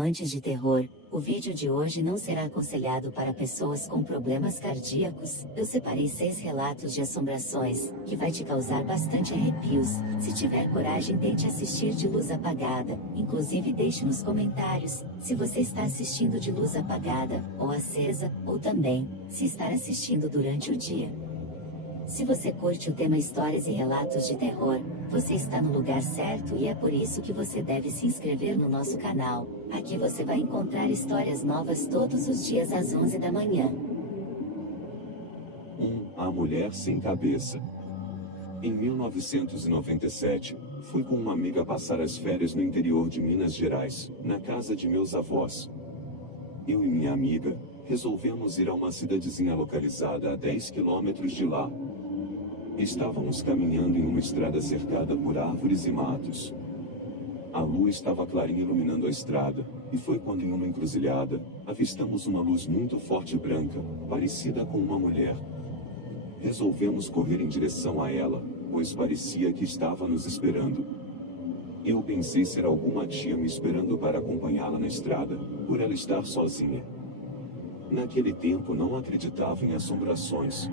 amantes de terror, o vídeo de hoje não será aconselhado para pessoas com problemas cardíacos. Eu separei 6 relatos de assombrações, que vai te causar bastante arrepios. Se tiver coragem, tente assistir de luz apagada. Inclusive deixe nos comentários, se você está assistindo de luz apagada, ou acesa, ou também, se estar assistindo durante o dia. Se você curte o tema histórias e relatos de terror, você está no lugar certo e é por isso que você deve se inscrever no nosso canal. Aqui você vai encontrar histórias novas todos os dias às 11 da manhã. A mulher sem cabeça. Em 1997, fui com uma amiga passar as férias no interior de Minas Gerais, na casa de meus avós. Eu e minha amiga resolvemos ir a uma cidadezinha localizada a 10 quilômetros de lá. Estávamos caminhando em uma estrada cercada por árvores e matos. A lua estava clarinha iluminando a estrada, e foi quando em uma encruzilhada, avistamos uma luz muito forte e branca, parecida com uma mulher. Resolvemos correr em direção a ela, pois parecia que estava nos esperando. Eu pensei ser alguma tia me esperando para acompanhá-la na estrada, por ela estar sozinha. Naquele tempo não acreditava em assombrações.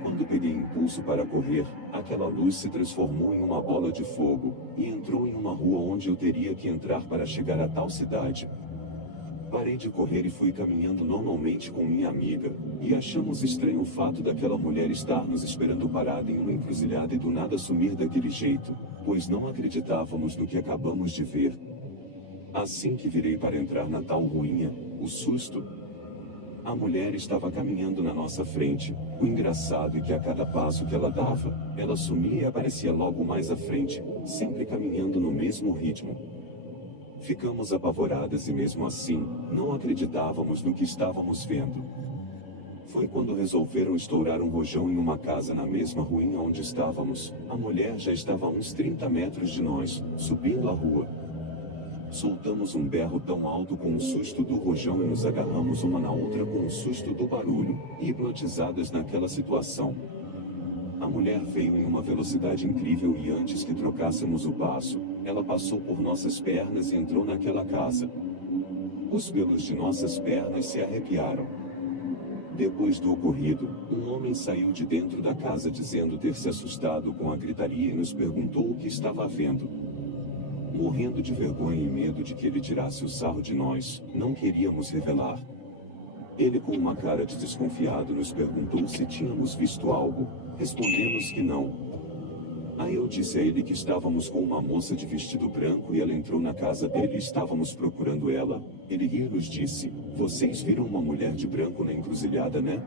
Quando peguei impulso para correr, aquela luz se transformou em uma bola de fogo, e entrou em uma rua onde eu teria que entrar para chegar a tal cidade. Parei de correr e fui caminhando normalmente com minha amiga, e achamos estranho o fato daquela mulher estar nos esperando parada em uma encruzilhada e do nada sumir daquele jeito, pois não acreditávamos no que acabamos de ver. Assim que virei para entrar na tal ruinha, o susto. A mulher estava caminhando na nossa frente. O engraçado é que a cada passo que ela dava, ela sumia e aparecia logo mais à frente, sempre caminhando no mesmo ritmo. Ficamos apavoradas e mesmo assim, não acreditávamos no que estávamos vendo. Foi quando resolveram estourar um rojão em uma casa na mesma ruína onde estávamos. A mulher já estava a uns 30 metros de nós, subindo a rua. Soltamos um berro tão alto com o susto do rojão e nos agarramos uma na outra com o susto do barulho, hipnotizadas naquela situação. A mulher veio em uma velocidade incrível e antes que trocássemos o passo, ela passou por nossas pernas e entrou naquela casa. Os pelos de nossas pernas se arrepiaram. Depois do ocorrido, um homem saiu de dentro da casa dizendo ter se assustado com a gritaria e nos perguntou o que estava havendo. Morrendo de vergonha e medo de que ele tirasse o sarro de nós, não queríamos revelar. Ele com uma cara de desconfiado nos perguntou se tínhamos visto algo. Respondemos que não. Aí eu disse a ele que estávamos com uma moça de vestido branco e ela entrou na casa dele e estávamos procurando ela. Ele riu e nos disse: "Vocês viram uma mulher de branco na encruzilhada, né?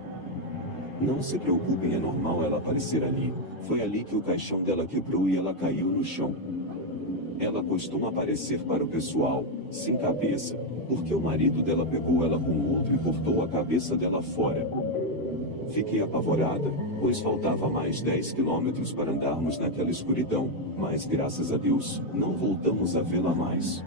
Não se preocupem, é normal ela aparecer ali. Foi ali que o caixão dela quebrou e ela caiu no chão. Ela costuma aparecer para o pessoal, sem cabeça, porque o marido dela pegou ela com o outro e cortou a cabeça dela fora." Fiquei apavorada, pois faltava mais 10 quilômetros para andarmos naquela escuridão, mas graças a Deus, não voltamos a vê-la mais.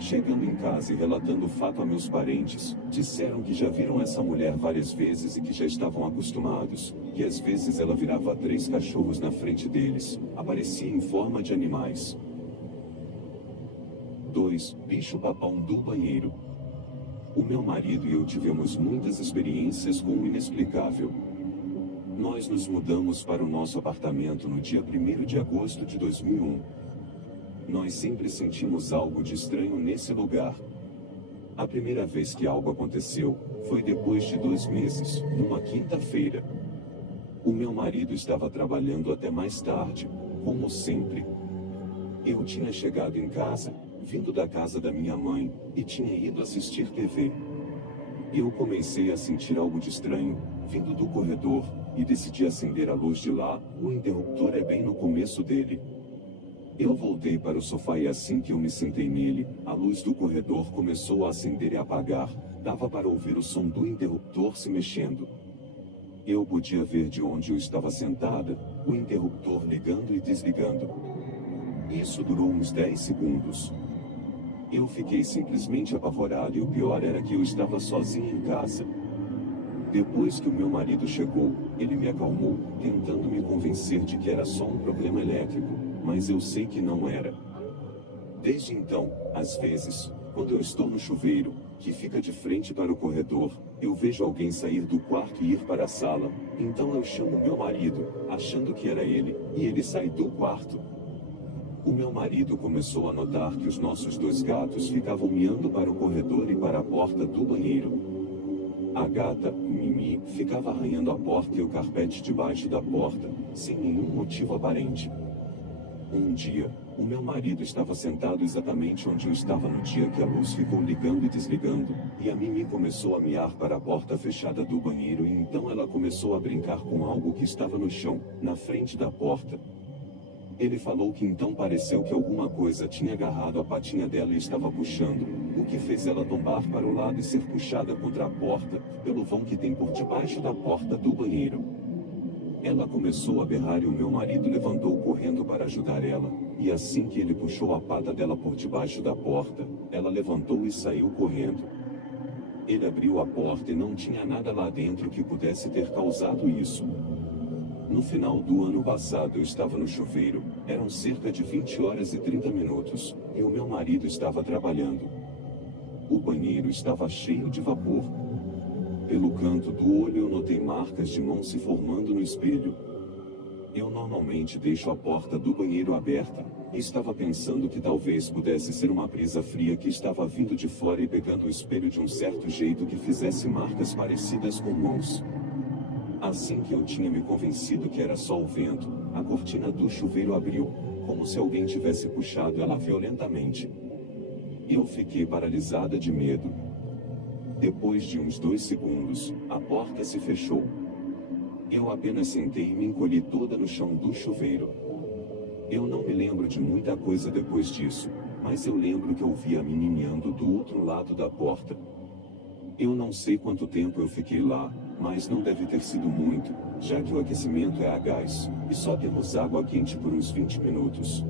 Chegando em casa e relatando o fato a meus parentes, disseram que já viram essa mulher várias vezes e que já estavam acostumados, que às vezes ela virava 3 cachorros na frente deles, aparecia em forma de animais. 2. Bicho-papão do banheiro. O meu marido e eu tivemos muitas experiências com o inexplicável. Nós nos mudamos para o nosso apartamento no dia 1º de agosto de 2001. Nós sempre sentimos algo de estranho nesse lugar. A primeira vez que algo aconteceu, foi depois de 2 meses, numa quinta-feira. O meu marido estava trabalhando até mais tarde, como sempre. Eu tinha chegado em casa, vindo da casa da minha mãe, e tinha ido assistir TV. Eu comecei a sentir algo de estranho, vindo do corredor, e decidi acender a luz de lá. O interruptor é bem no começo dele. Eu voltei para o sofá e assim que eu me sentei nele, a luz do corredor começou a acender e apagar. Dava para ouvir o som do interruptor se mexendo. Eu podia ver de onde eu estava sentada, o interruptor ligando e desligando. Isso durou uns 10 segundos. Eu fiquei simplesmente apavorado e o pior era que eu estava sozinho em casa. Depois que o meu marido chegou, ele me acalmou, tentando me convencer de que era só um problema elétrico, mas eu sei que não era. Desde então, às vezes, Quando eu estou no chuveiro, que fica de frente para o corredor, eu vejo alguém sair do quarto e ir para a sala. Então eu chamo meu marido, achando que era ele, e ele sai do quarto. O meu marido começou a notar que os nossos 2 gatos ficavam miando para o corredor e para a porta do banheiro. A gata, Mimi, ficava arranhando a porta e o carpete debaixo da porta, sem nenhum motivo aparente. Um dia, o meu marido estava sentado exatamente onde eu estava no dia que a luz ficou ligando e desligando, e a Mimi começou a miar para a porta fechada do banheiro e então ela começou a brincar com algo que estava no chão, na frente da porta. Ele falou que então pareceu que alguma coisa tinha agarrado a patinha dela e estava puxando, o que fez ela tombar para o lado e ser puxada contra a porta, pelo vão que tem por debaixo da porta do banheiro. Ela começou a berrar e o meu marido levantou correndo para ajudar ela, e assim que ele puxou a pata dela por debaixo da porta, ela levantou e saiu correndo. Ele abriu a porta e não tinha nada lá dentro que pudesse ter causado isso. No final do ano passado eu estava no chuveiro, eram cerca de 20 horas e 30 minutos, e o meu marido estava trabalhando. O banheiro estava cheio de vapor. Pelo canto do olho eu notei marcas de mão se formando no espelho. Eu normalmente deixo a porta do banheiro aberta, e estava pensando que talvez pudesse ser uma brisa fria que estava vindo de fora e pegando o espelho de um certo jeito que fizesse marcas parecidas com mãos. Assim que eu tinha me convencido que era só o vento, a cortina do chuveiro abriu, como se alguém tivesse puxado ela violentamente. Eu fiquei paralisada de medo. Depois de uns 2 segundos, a porta se fechou. Eu apenas sentei e me encolhi toda no chão do chuveiro. Eu não me lembro de muita coisa depois disso, mas eu lembro que eu vi a Mimi miando do outro lado da porta. Eu não sei quanto tempo eu fiquei lá, mas não deve ter sido muito, já que o aquecimento é a gás, e só temos água quente por uns 20 minutos.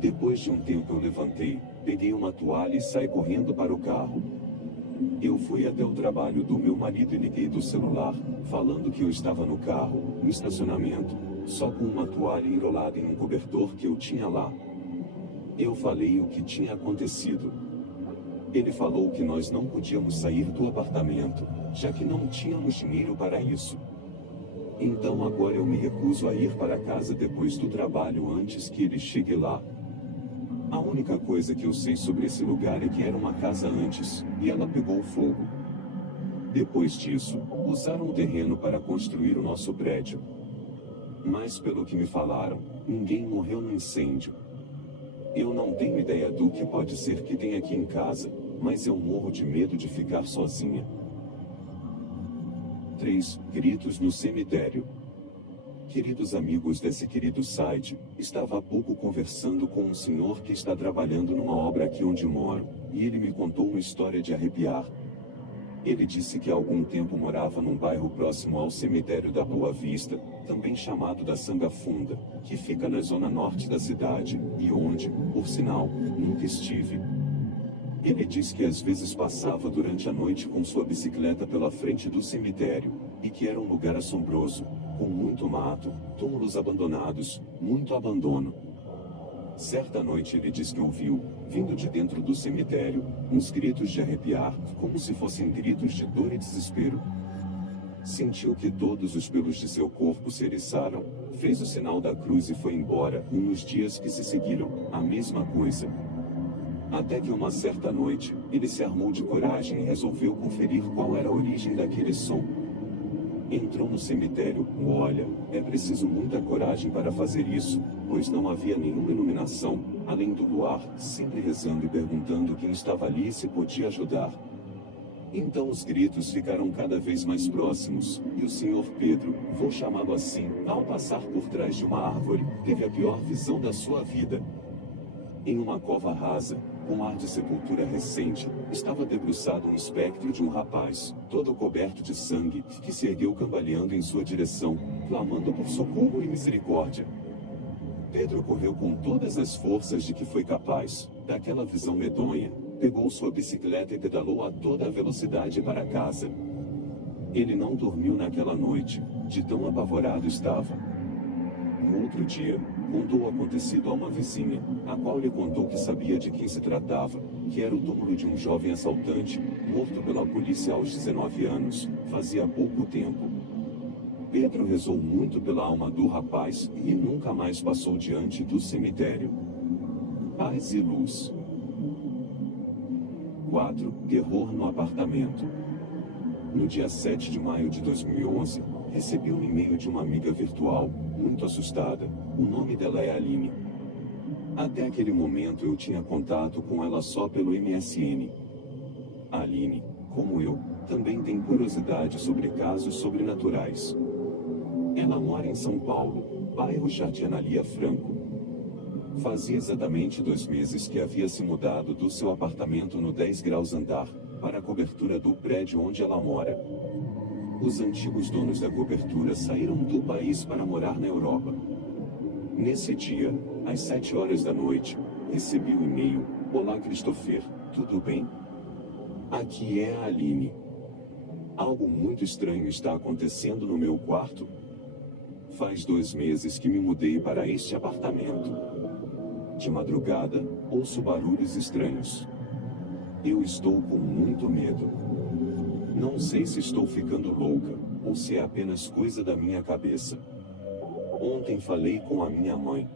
Depois de um tempo eu levantei, peguei uma toalha e saí correndo para o carro. Eu fui até o trabalho do meu marido e liguei do celular, falando que eu estava no carro, no estacionamento, só com uma toalha enrolada em um cobertor que eu tinha lá. Eu falei o que tinha acontecido. Ele falou que nós não podíamos sair do apartamento, já que não tínhamos dinheiro para isso. Então agora eu me recuso a ir para casa depois do trabalho antes que ele chegue lá. A única coisa que eu sei sobre esse lugar é que era uma casa antes, e ela pegou fogo. Depois disso, usaram o terreno para construir o nosso prédio. Mas pelo que me falaram, ninguém morreu no incêndio. Eu não tenho ideia do que pode ser que tem aqui em casa, mas eu morro de medo de ficar sozinha. 3. Gritos no cemitério. Queridos amigos desse querido site, estava há pouco conversando com um senhor que está trabalhando numa obra aqui onde moro, e ele me contou uma história de arrepiar. Ele disse que há algum tempo morava num bairro próximo ao cemitério da Boa Vista, também chamado da Sanga Funda, que fica na zona norte da cidade, e onde, por sinal, nunca estive. Ele diz que às vezes passava durante a noite com sua bicicleta pela frente do cemitério, e que era um lugar assombroso, com muito mato, túmulos abandonados, muito abandono. Certa noite ele diz que ouviu, vindo de dentro do cemitério, uns gritos de arrepiar, como se fossem gritos de dor e desespero. Sentiu que todos os pelos de seu corpo se eriçaram, fez o sinal da cruz e foi embora, e nos dias que se seguiram, a mesma coisa. Até que uma certa noite, ele se armou de coragem e resolveu conferir qual era a origem daquele som. Entrou no cemitério. Olha, é preciso muita coragem para fazer isso, pois não havia nenhuma iluminação, além do luar, sempre rezando e perguntando quem estava ali e se podia ajudar. Então os gritos ficaram cada vez mais próximos, e o senhor Pedro, vou chamá-lo assim, ao passar por trás de uma árvore, teve a pior visão da sua vida. Em uma cova rasa, com ar de sepultura recente, estava debruçado um espectro de um rapaz, todo coberto de sangue, que se ergueu cambaleando em sua direção, clamando por socorro e misericórdia. Pedro correu com todas as forças de que foi capaz, daquela visão medonha, pegou sua bicicleta e pedalou a toda velocidade para casa. Ele não dormiu naquela noite, de tão apavorado estava. No outro dia, contou o acontecido a uma vizinha, a qual lhe contou que sabia de quem se tratava, que era o túmulo de um jovem assaltante, morto pela polícia aos 19 anos, fazia pouco tempo. Pedro rezou muito pela alma do rapaz e nunca mais passou diante do cemitério. Paz e luz. 4. Terror no apartamento. No dia 7 de maio de 2011, recebi um e-mail de uma amiga virtual, muito assustada. O nome dela é Aline. Até aquele momento eu tinha contato com ela só pelo MSN. A Aline, como eu, também tem curiosidade sobre casos sobrenaturais. Ela mora em São Paulo, bairro Jardim Analia Franco. Fazia exatamente 2 meses que havia se mudado do seu apartamento no 10 graus andar, para a cobertura do prédio onde ela mora. Os antigos donos da cobertura saíram do país para morar na Europa. Nesse dia, às 7 horas da noite, recebi o e-mail: Olá Christopher, tudo bem? Aqui é a Aline. Algo muito estranho está acontecendo no meu quarto. Faz 2 meses que me mudei para este apartamento. De madrugada, ouço barulhos estranhos. Eu estou com muito medo. Não sei se estou ficando louca, ou se é apenas coisa da minha cabeça. Ontem falei com a minha mãe.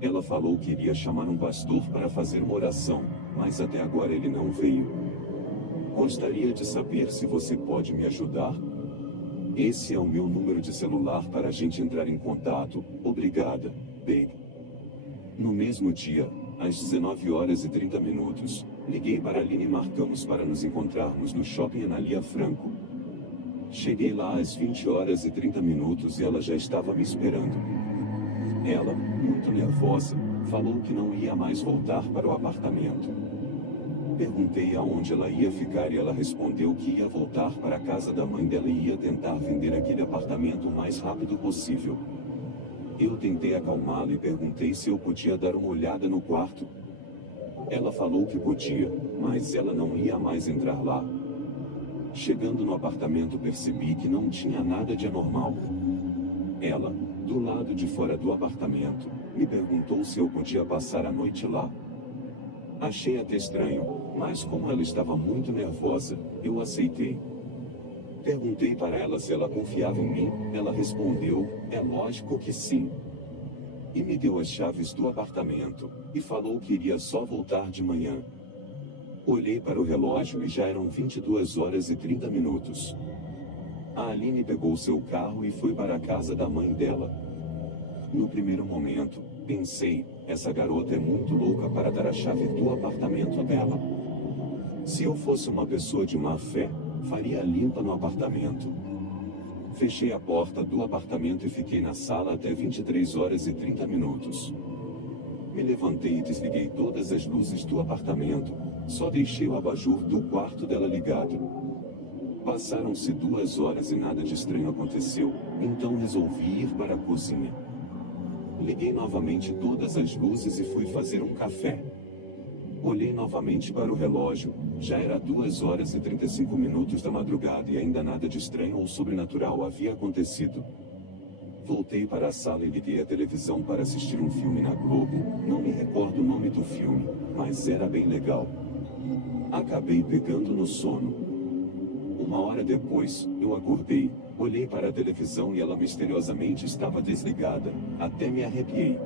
Ela falou que iria chamar um pastor para fazer uma oração, mas até agora ele não veio. Gostaria de saber se você pode me ajudar? Esse é o meu número de celular para a gente entrar em contato. Obrigada, baby. No mesmo dia, às 19 horas e 30 minutos, liguei para a Aline e marcamos para nos encontrarmos no shopping Analia Franco. Cheguei lá às 20 horas e 30 minutos e ela já estava me esperando. Ela, muito nervosa, falou que não ia mais voltar para o apartamento. Perguntei aonde ela ia ficar e ela respondeu que ia voltar para a casa da mãe dela e ia tentar vender aquele apartamento o mais rápido possível. Eu tentei acalmá-la e perguntei se eu podia dar uma olhada no quarto. Ela falou que podia, mas ela não ia mais entrar lá. Chegando no apartamento percebi que não tinha nada de anormal. Ela, do lado de fora do apartamento, me perguntou se eu podia passar a noite lá. Achei até estranho, mas como ela estava muito nervosa, eu aceitei. Perguntei para ela se ela confiava em mim, ela respondeu, é lógico que sim. E me deu as chaves do apartamento, e falou que iria só voltar de manhã. Olhei para o relógio e já eram 22 horas e 30 minutos. A Aline pegou seu carro e foi para a casa da mãe dela. No primeiro momento, pensei, essa garota é muito louca para dar a chave do apartamento dela. Se eu fosse uma pessoa de má fé, faria limpa no apartamento. Fechei a porta do apartamento e fiquei na sala até 23 horas e 30 minutos. Me levantei e desliguei todas as luzes do apartamento, só deixei o abajur do quarto dela ligado. Passaram-se 2 horas e nada de estranho aconteceu, então resolvi ir para a cozinha. Liguei novamente todas as luzes e fui fazer um café. Olhei novamente para o relógio, já era 2 horas e 35 minutos da madrugada e ainda nada de estranho ou sobrenatural havia acontecido. Voltei para a sala e liguei a televisão para assistir um filme na Globo, não me recordo o nome do filme, mas era bem legal. Acabei pegando no sono. 1 hora depois, eu acordei, olhei para a televisão e ela misteriosamente estava desligada, até me arrepiei.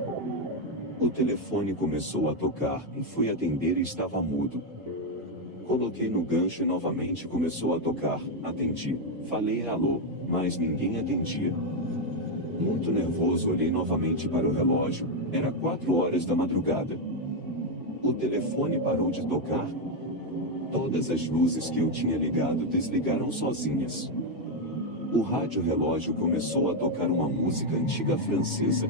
O telefone começou a tocar e fui atender e estava mudo. Coloquei no gancho e novamente começou a tocar, atendi, falei alô, mas ninguém atendia. Muito nervoso olhei novamente para o relógio, era 4 horas da madrugada. O telefone parou de tocar. Todas as luzes que eu tinha ligado desligaram sozinhas. O rádio-relógio começou a tocar uma música antiga francesa.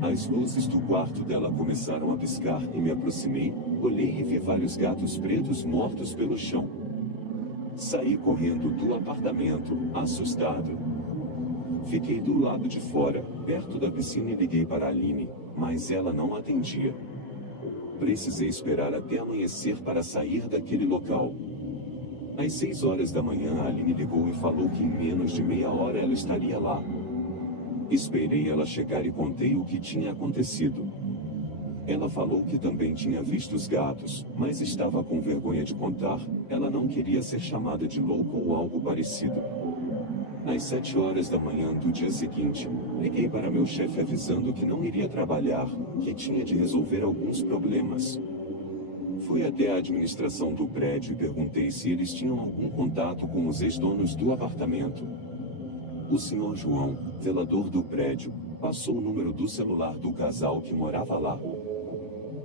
As luzes do quarto dela começaram a piscar e me aproximei, olhei e vi vários gatos pretos mortos pelo chão. Saí correndo do apartamento, assustado. Fiquei do lado de fora, perto da piscina e liguei para a Aline, mas ela não atendia. Precisei esperar até amanhecer para sair daquele local. Às 6 horas da manhã a Aline ligou e falou que em menos de meia hora ela estaria lá. Esperei ela chegar e contei o que tinha acontecido. Ela falou que também tinha visto os gatos, mas estava com vergonha de contar. Ela não queria ser chamada de louca ou algo parecido. Às 7 horas da manhã do dia seguinte, liguei para meu chefe avisando que não iria trabalhar, que tinha de resolver alguns problemas. Fui até a administração do prédio e perguntei se eles tinham algum contato com os ex-donos do apartamento. O senhor João, zelador do prédio, passou o número do celular do casal que morava lá.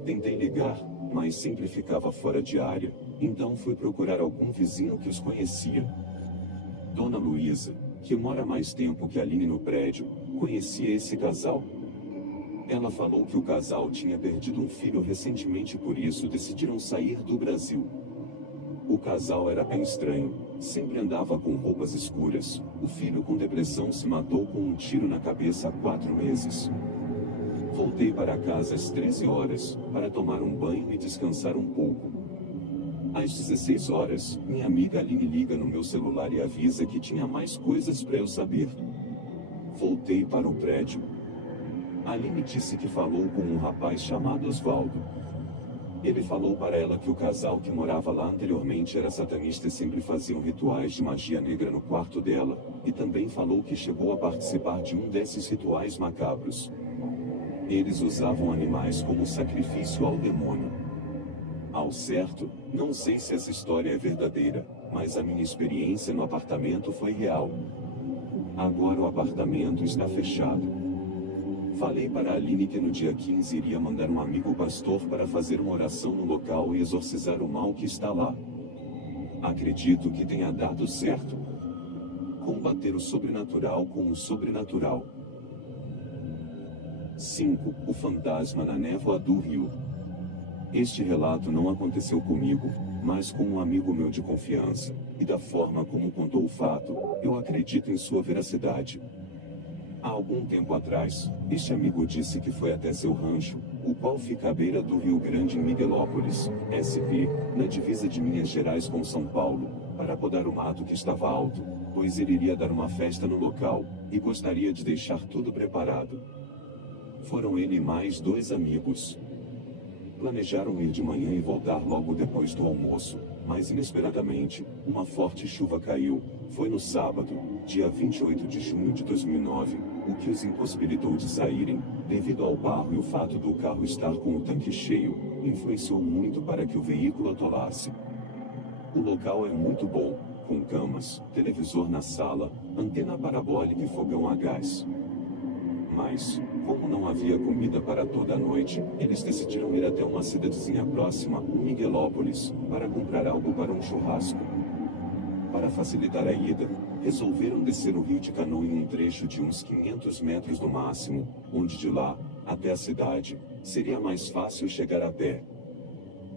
Tentei ligar, mas sempre ficava fora de área, então fui procurar algum vizinho que os conhecia. Dona Luísa, que mora mais tempo que Aline no prédio, conhecia esse casal. Ela falou que o casal tinha perdido um filho recentemente e por isso decidiram sair do Brasil. O casal era bem estranho, sempre andava com roupas escuras. O filho com depressão se matou com um tiro na cabeça há 4 meses. Voltei para casa às 13 horas, para tomar um banho e descansar um pouco. Às 16 horas, minha amiga Aline liga no meu celular e avisa que tinha mais coisas para eu saber. Voltei para o prédio. Aline disse que falou com um rapaz chamado Osvaldo. Ele falou para ela que o casal que morava lá anteriormente era satanista e sempre faziam rituais de magia negra no quarto dela, e também falou que chegou a participar de um desses rituais macabros. Eles usavam animais como sacrifício ao demônio. Ao certo, não sei se essa história é verdadeira, mas a minha experiência no apartamento foi real. Agora o apartamento está fechado. Falei para a Aline que no dia 15 iria mandar um amigo pastor para fazer uma oração no local e exorcizar o mal que está lá. Acredito que tenha dado certo. Combater o sobrenatural com o sobrenatural. 5. O fantasma na névoa do rio. Este relato não aconteceu comigo, mas com um amigo meu de confiança, e da forma como contou o fato, eu acredito em sua veracidade. Há algum tempo atrás, este amigo disse que foi até seu rancho, o qual fica à beira do Rio Grande em Miguelópolis, SP, na divisa de Minas Gerais com São Paulo, para podar o mato que estava alto, pois ele iria dar uma festa no local, e gostaria de deixar tudo preparado. Foram ele e mais 2 amigos. Planejaram ir de manhã e voltar logo depois do almoço, mas inesperadamente, uma forte chuva caiu. Foi no sábado, dia 28 de junho de 2009, o que os impossibilitou de saírem, devido ao barro e o fato do carro estar com o tanque cheio, influenciou muito para que o veículo atolasse. O local é muito bom, com camas, televisor na sala, antena parabólica e fogão a gás. Mas, como não havia comida para toda a noite, eles decidiram ir até uma cidadezinha próxima, Miguelópolis, para comprar algo para um churrasco. Para facilitar a ida, resolveram descer o rio de canoa em um trecho de uns 500 metros no máximo, onde de lá, até a cidade, seria mais fácil chegar a pé.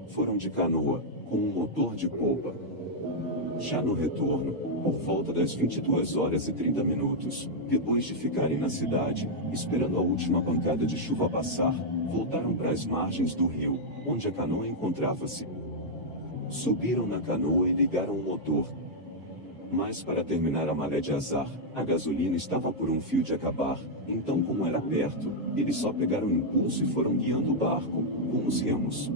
Foram de canoa, com um motor de polpa. Já no retorno, por volta das 22 horas e 30 minutos, depois de ficarem na cidade, esperando a última pancada de chuva passar, voltaram para as margens do rio, onde a canoa encontrava-se. Subiram na canoa e ligaram o motor. Mas para terminar a maré de azar, a gasolina estava por um fio de acabar, então como era perto, eles só pegaram o impulso e foram guiando o barco, com os remos.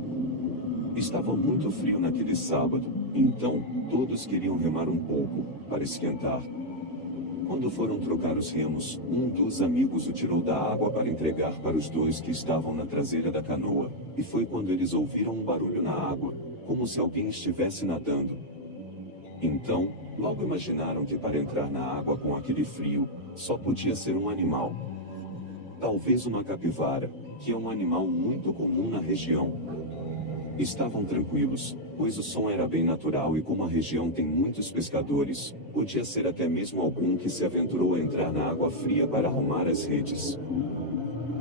Estava muito frio naquele sábado, então, todos queriam remar um pouco, para esquentar. Quando foram trocar os remos, um dos amigos o tirou da água para entregar para os 2 que estavam na traseira da canoa, e foi quando eles ouviram um barulho na água, como se alguém estivesse nadando. Então, logo imaginaram que para entrar na água com aquele frio, só podia ser um animal. Talvez uma capivara, que é um animal muito comum na região. Estavam tranquilos, pois o som era bem natural e como a região tem muitos pescadores, podia ser até mesmo algum que se aventurou a entrar na água fria para arrumar as redes.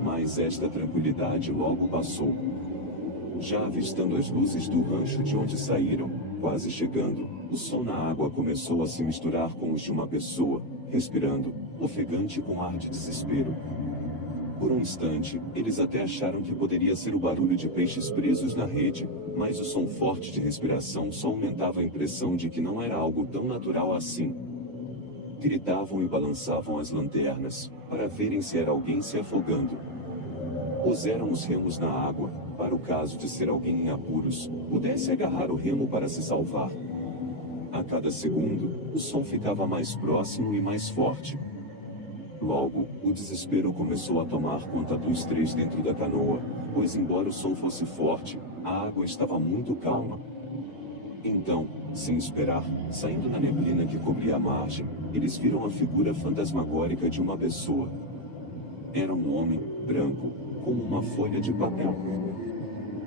Mas esta tranquilidade logo passou. Já avistando as luzes do rancho de onde saíram, quase chegando, o som na água começou a se misturar com os de uma pessoa, respirando, ofegante com ar de desespero. Por um instante, eles até acharam que poderia ser o barulho de peixes presos na rede, mas o som forte de respiração só aumentava a impressão de que não era algo tão natural assim. Gritavam e balançavam as lanternas, para verem se era alguém se afogando. Puseram os remos na água, para o caso de ser alguém em apuros, pudesse agarrar o remo para se salvar. A cada segundo, o som ficava mais próximo e mais forte. Logo, o desespero começou a tomar conta dos três dentro da canoa, pois embora o som fosse forte, a água estava muito calma. Então, sem esperar, saindo da neblina que cobria a margem, eles viram a figura fantasmagórica de uma pessoa. Era um homem, branco, como uma folha de papel.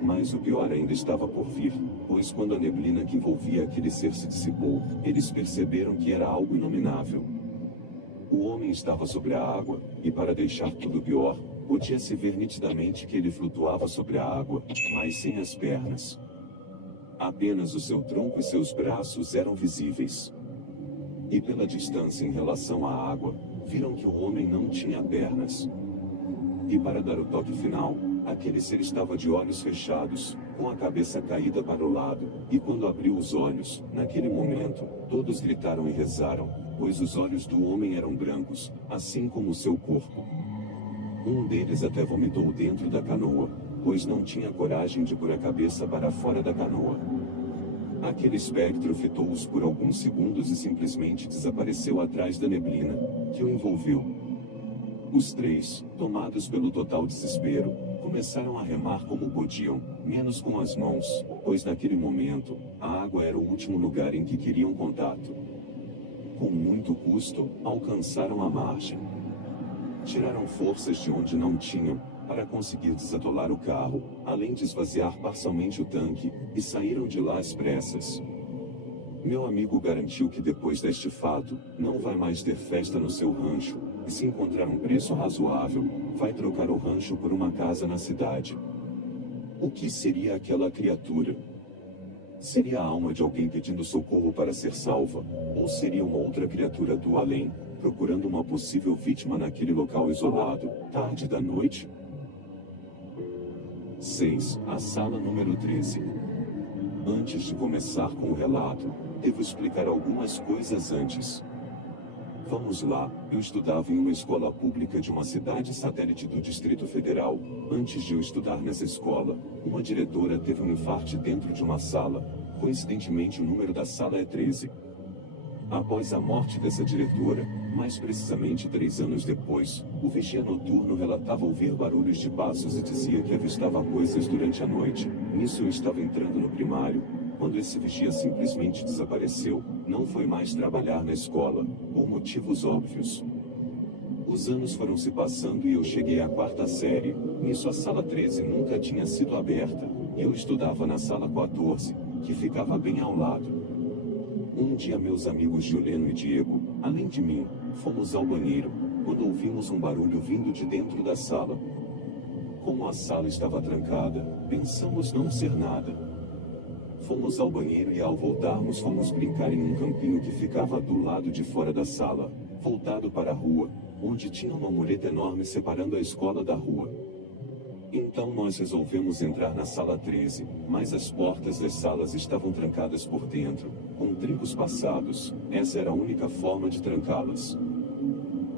Mas o pior ainda estava por vir, pois quando a neblina que envolvia aquele ser se dissipou, eles perceberam que era algo inominável. O homem estava sobre a água, e para deixar tudo pior, podia-se ver nitidamente que ele flutuava sobre a água, mas sem as pernas. Apenas o seu tronco e seus braços eram visíveis. E pela distância em relação à água, viram que o homem não tinha pernas. E para dar o toque final, aquele ser estava de olhos fechados, com a cabeça caída para o lado, e quando abriu os olhos, naquele momento, todos gritaram e rezaram, pois os olhos do homem eram brancos, assim como o seu corpo. Um deles até vomitou dentro da canoa, pois não tinha coragem de pôr a cabeça para fora da canoa. Aquele espectro fitou-os por alguns segundos e simplesmente desapareceu atrás da neblina, que o envolveu. Os três, tomados pelo total desespero, começaram a remar como podiam, menos com as mãos, pois naquele momento, a água era o último lugar em que queriam contato. Com muito custo, alcançaram a margem. Tiraram forças de onde não tinham, para conseguir desatolar o carro, além de esvaziar parcialmente o tanque, e saíram de lá às pressas. Meu amigo garantiu que depois deste fato, não vai mais ter festa no seu rancho, e se encontrar um preço razoável, vai trocar o rancho por uma casa na cidade. O que seria aquela criatura? Seria a alma de alguém pedindo socorro para ser salva, ou seria uma outra criatura do além, procurando uma possível vítima naquele local isolado, tarde da noite? 6. A sala número 13. Antes de começar com o relato, devo explicar algumas coisas antes. Vamos lá, eu estudava em uma escola pública de uma cidade satélite do Distrito Federal. Antes de eu estudar nessa escola, uma diretora teve um infarte dentro de uma sala. Coincidentemente, o número da sala é 13. Após a morte dessa diretora, mais precisamente 3 anos depois, o vigia noturno relatava ouvir barulhos de passos e dizia que avistava coisas durante a noite. Nisso eu estava entrando no primário, quando esse vigia simplesmente desapareceu, não foi mais trabalhar na escola, por motivos óbvios. Os anos foram se passando e eu cheguei à 4ª série. Nisso a sala 13 nunca tinha sido aberta, e eu estudava na sala 14, que ficava bem ao lado. Um dia meus amigos Juliano e Diego, além de mim, fomos ao banheiro, quando ouvimos um barulho vindo de dentro da sala. Como a sala estava trancada, pensamos não ser nada. Fomos ao banheiro e ao voltarmos fomos brincar em um campinho que ficava do lado de fora da sala, voltado para a rua, onde tinha uma mureta enorme separando a escola da rua. Então nós resolvemos entrar na sala 13, mas as portas das salas estavam trancadas por dentro, com trincos passados. Essa era a única forma de trancá-las.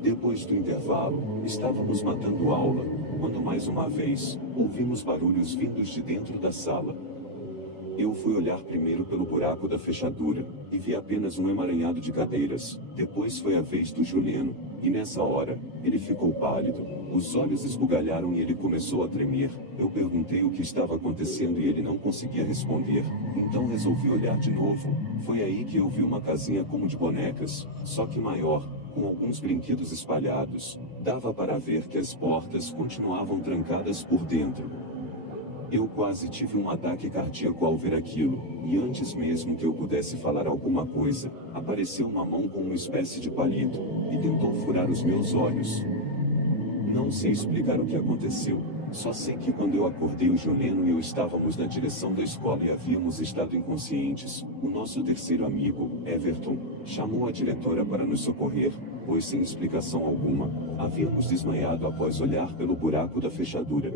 Depois do intervalo, estávamos matando aula, quando mais uma vez, ouvimos barulhos vindos de dentro da sala. Eu fui olhar primeiro pelo buraco da fechadura, e vi apenas um emaranhado de cadeiras. Depois foi a vez do Juliano, e nessa hora, ele ficou pálido, os olhos esbugalharam e ele começou a tremer. Eu perguntei o que estava acontecendo e ele não conseguia responder, então resolvi olhar de novo. Foi aí que eu vi uma casinha como de bonecas, só que maior, com alguns brinquedos espalhados. Dava para ver que as portas continuavam trancadas por dentro. Eu quase tive um ataque cardíaco ao ver aquilo, e antes mesmo que eu pudesse falar alguma coisa, apareceu uma mão com uma espécie de palito, e tentou furar os meus olhos. Não sei explicar o que aconteceu, só sei que quando eu acordei o Juliano e eu estávamos na direção da escola e havíamos estado inconscientes, o nosso terceiro amigo, Everton, chamou a diretora para nos socorrer, pois sem explicação alguma, havíamos desmaiado após olhar pelo buraco da fechadura.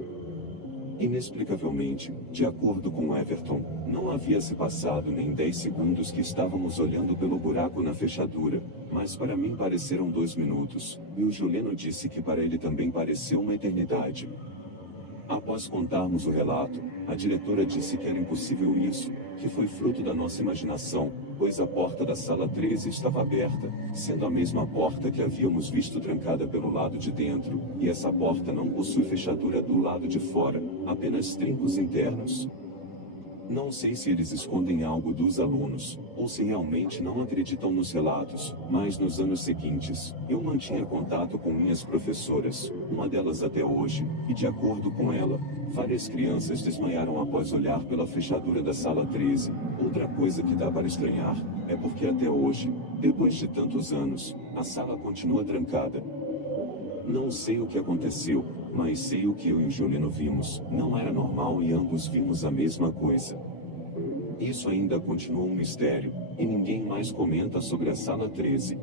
Inexplicavelmente, de acordo com Everton, não havia se passado nem 10 segundos que estávamos olhando pelo buraco na fechadura, mas para mim pareceram 2 minutos, e o Juliano disse que para ele também pareceu uma eternidade. Após contarmos o relato, a diretora disse que era impossível isso, que foi fruto da nossa imaginação, pois a porta da sala 13 estava aberta, sendo a mesma porta que havíamos visto trancada pelo lado de dentro, e essa porta não possui fechadura do lado de fora, apenas trincos internos. Não sei se eles escondem algo dos alunos, ou se realmente não acreditam nos relatos, mas nos anos seguintes, eu mantinha contato com minhas professoras, uma delas até hoje, e de acordo com ela, várias crianças desmaiaram após olhar pela fechadura da sala 13. Outra coisa que dá para estranhar, é porque até hoje, depois de tantos anos, a sala continua trancada. Não sei o que aconteceu, mas sei o que eu e o Juliano vimos, não era normal e ambos vimos a mesma coisa. Isso ainda continua um mistério, e ninguém mais comenta sobre a sala 13.